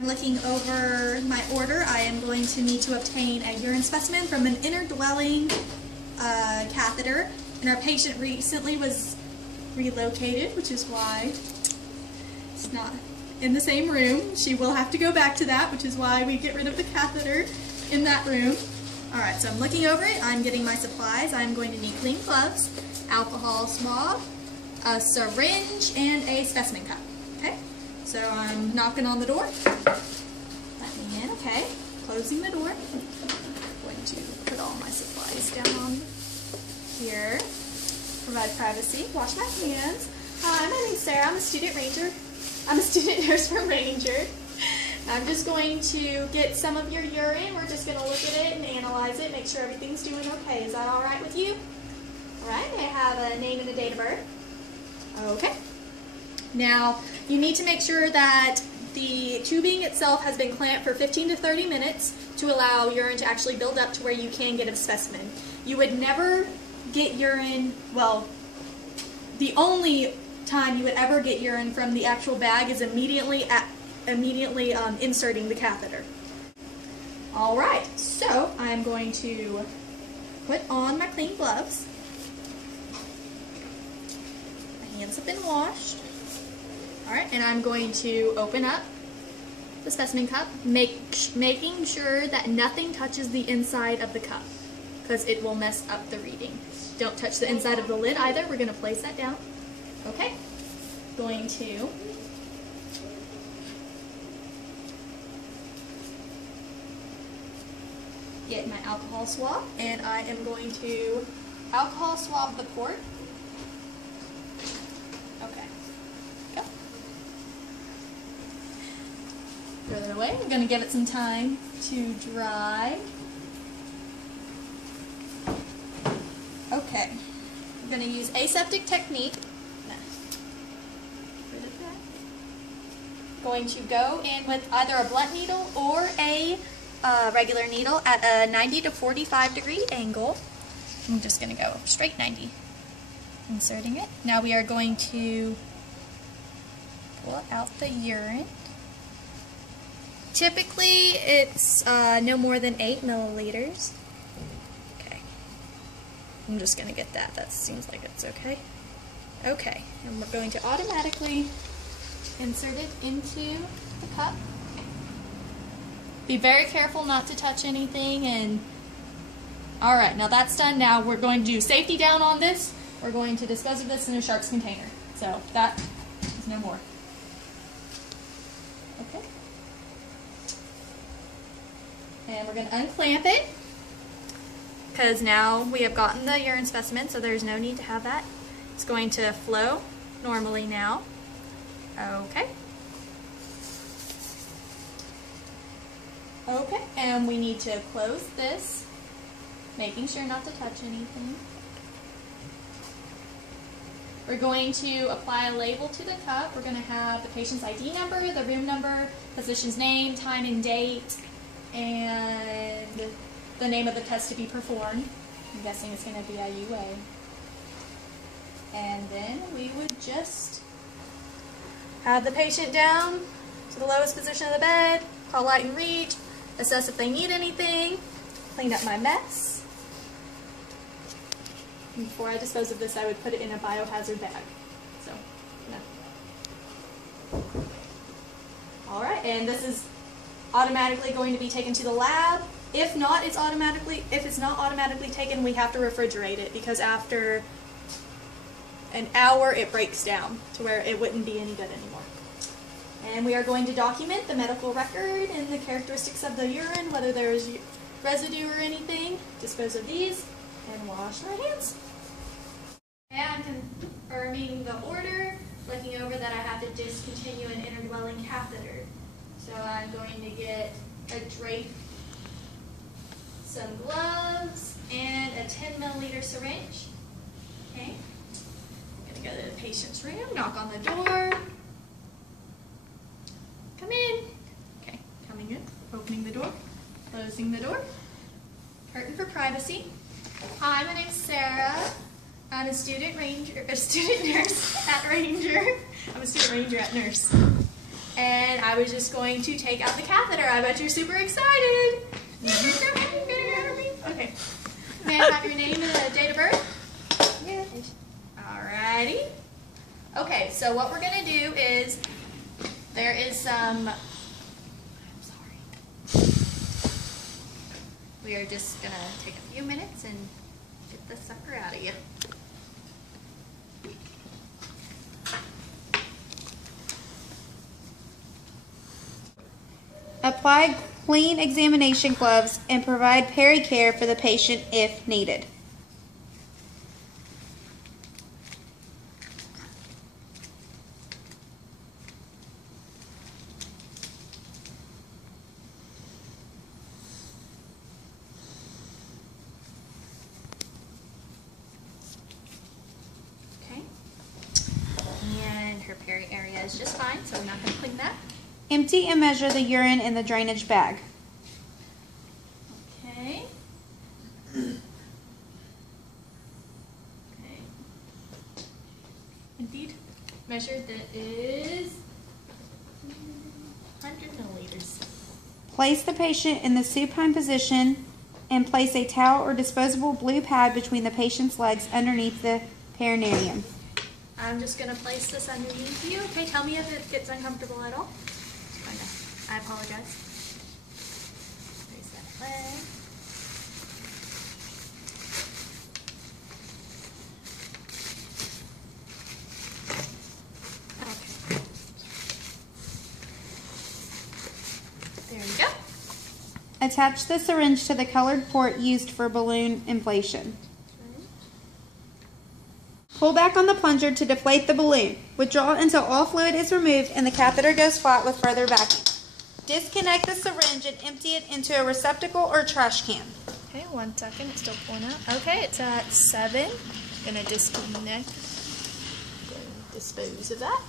Looking over my order, I am going to need to obtain a urine specimen from an inner dwelling catheter, and our patient recently was relocated, which is why it's not in the same room. She will have to go back to that, which is why we get rid of the catheter in that room. Alright, so I'm looking over it, I'm getting my supplies. I'm going to need clean gloves, alcohol swab, a syringe, and a specimen cup. Okay? So I'm knocking on the door. Let me in, okay. Closing the door. I'm going to put all my supplies down on here. Provide privacy. Wash my hands. Hi, my name's Sarah. I'm a student ranger. I'm a student nurse from Ranger. I'm just going to get some of your urine. We're just going to look at it and analyze it, make sure everything's doing okay. Is that alright with you? Alright, may I have a name and a date of birth? Okay. Now, you need to make sure that the tubing itself has been clamped for 15 to 30 minutes to allow urine to actually build up to where you can get a specimen. You would never get urine, well, the only time you would ever get urine from the actual bag is immediately inserting the catheter. Alright, so I'm going to put on my clean gloves. My hands have been washed. Alright, and I'm going to open up the specimen cup, making sure that nothing touches the inside of the cup, because it will mess up the reading. Don't touch the inside of the lid either. We're going to place that down. Okay, going to get my alcohol swab, and I am going to alcohol swab the port. Okay. Go. Throw that away. I'm going to give it some time to dry. Okay. I'm going to use aseptic technique. Going to go in with either a blunt needle or a regular needle at a 90 to 45 degree angle. I'm just going to go straight 90. Inserting it. Now we are going to pull out the urine. Typically it's no more than 8 milliliters. Okay. I'm just going to get that. That seems like it's okay. Okay. And we're going to automatically insert it into the cup. Be very careful not to touch anything. And alright, now that's done. Now we're going to do safety down on this. We're going to dispose of this in a sharps container. So that is no more. Okay. And we're going to unclamp it, because now we have gotten the urine specimen, so there's no need to have that. It's going to flow normally now. Okay. Okay, and we need to close this, making sure not to touch anything. We're going to apply a label to the cup. We're going to have the patient's ID number, the room number, physician's name, time and date, and the name of the test to be performed. I'm guessing it's going to be a UA. And then we would just have the patient down to the lowest position of the bed, call light and reach, assess if they need anything, clean up my mess. And before I dispose of this, I would put it in a biohazard bag. So, no. Alright, and this is automatically going to be taken to the lab. If it's not automatically taken, we have to refrigerate it, because after an hour it breaks down to where it wouldn't be any good anymore. And we are going to document the medical record and the characteristics of the urine, whether there is residue or anything. Dispose of these and wash our hands. And I'm confirming the order, looking over that I have to discontinue an inner dwelling catheter. So I'm going to get a drape, some gloves, and a 10 milliliter syringe. Okay. I'm going to go to the patient's room, knock on the door. Come in. Okay, coming in, opening the door, closing the door. Curtain for privacy. Hi, my name's Sarah. I'm a student nurse at Ranger. I'm a student ranger at Nurse. And I was just going to take out the catheter. I bet you're super excited. Okay. May I have your name and date of birth? Yes. Alrighty. Okay, so what we're going to do is, there is some, I'm sorry. We are just going to take a few minutes and get this sucker out of you. Apply clean examination gloves and provide peri-care for the patient if needed. Okay. And her peri area is just fine, so we're not going to clean that. Empty and measure the urine in the drainage bag. Okay. Okay. Emptied. Measured, that is 100 milliliters. Place the patient in the supine position and place a towel or disposable blue pad between the patient's legs underneath the perineum. I'm just going to place this underneath you. Okay, tell me if it gets uncomfortable at all. I apologize. Raise that leg. Okay. There you go. Attach the syringe to the colored port used for balloon inflation. Pull back on the plunger to deflate the balloon. Withdraw until all fluid is removed and the catheter goes flat with further vacuum. Disconnect the syringe and empty it into a receptacle or trash can. Okay, 1 second. It's still pulling out. Okay, it's at 7. I'm going to disconnect. Dispose of that.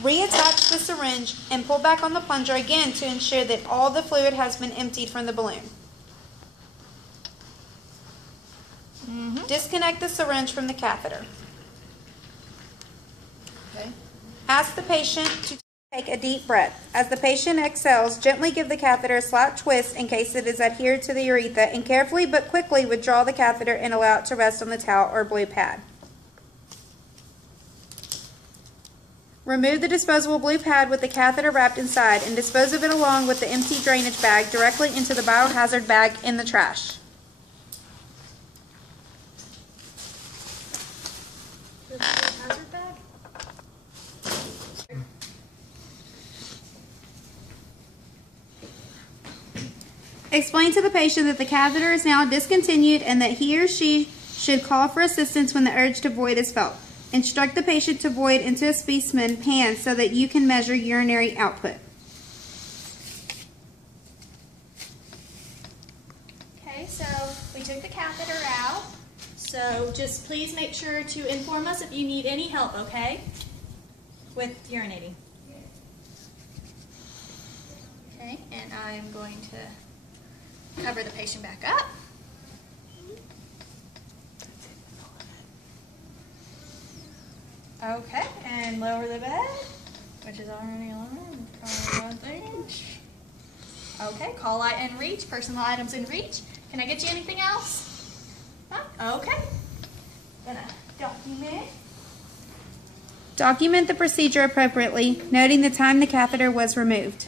Reattach the syringe and pull back on the plunger again to ensure that all the fluid has been emptied from the balloon. Disconnect the syringe from the catheter. Okay. Ask the patient to take a deep breath. As the patient exhales, gently give the catheter a slight twist in case it is adhered to the urethra, and carefully but quickly withdraw the catheter and allow it to rest on the towel or blue pad. Remove the disposable blue pad with the catheter wrapped inside and dispose of it along with the empty drainage bag directly into the biohazard bag in the trash. Hazard bag? Explain to the patient that the catheter is now discontinued and that he or she should call for assistance when the urge to void is felt. Instruct the patient to void into a specimen pan so that you can measure urinary output. Okay, so we took the catheter out. So just please make sure to inform us if you need any help, okay? With urinating. Okay, and I'm going to cover the patient back up. Okay, and lower the bed, which is already lowered. Okay, call light in reach, personal items in reach. Can I get you anything else? Huh? Okay. Gonna document. Document the procedure appropriately, noting the time the catheter was removed.